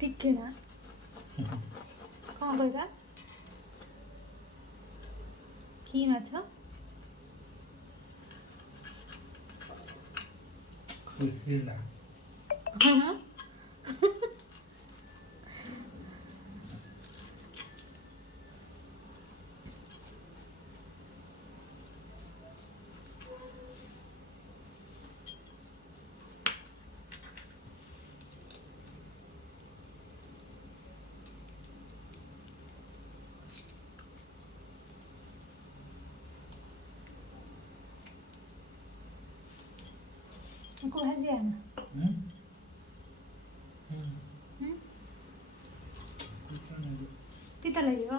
ଟିକେ ନା କ'ଣ କହିବା କି ମାଛ କ'ଣ को भाजी आना कितना लगेगा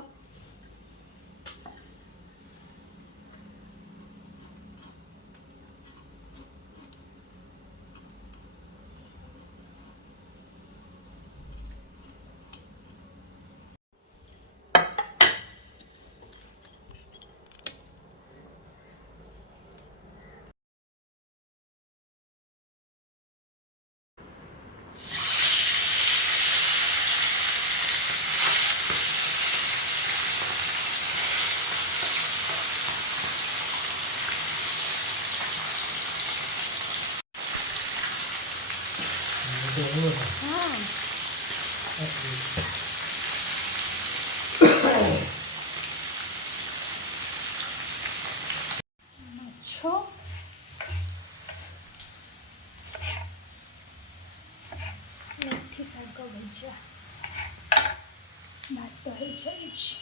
हाँ ମାଛ ମେଥି ଶାଗ ଭଜା ଭାତ ହେଇଯାଇଛି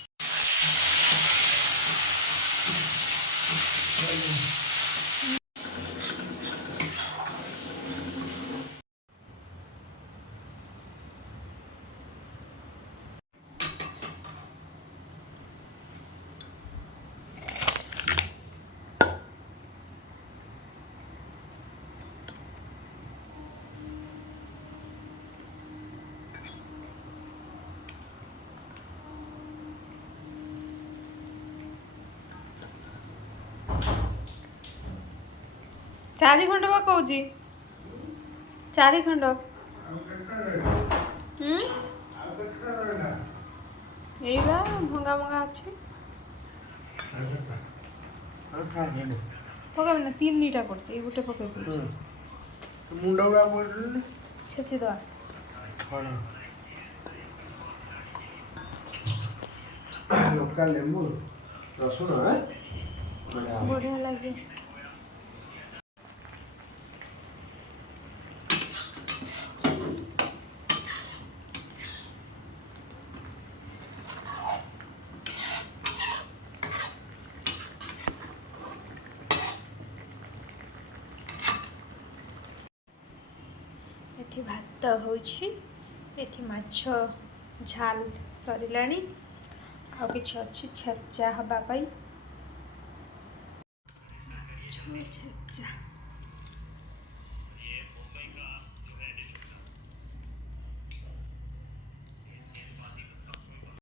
चारि खंड बा कहूँ चारि खंड एइगा भंगा भंगा अच्छे पकाबे ना 3टा पड़ছে এই গোটে পকাই দিই মুন্ডা উড়া পড়লে ছেঁচে দেওয়া লঙ্কা লেবু রসুন হ্যাঁ বঢ়িয়া লাগে एठी भात होछि एठी माछ झाल सरिलाणी आ किछि अछि छेचा हबा पाई माछ छेचा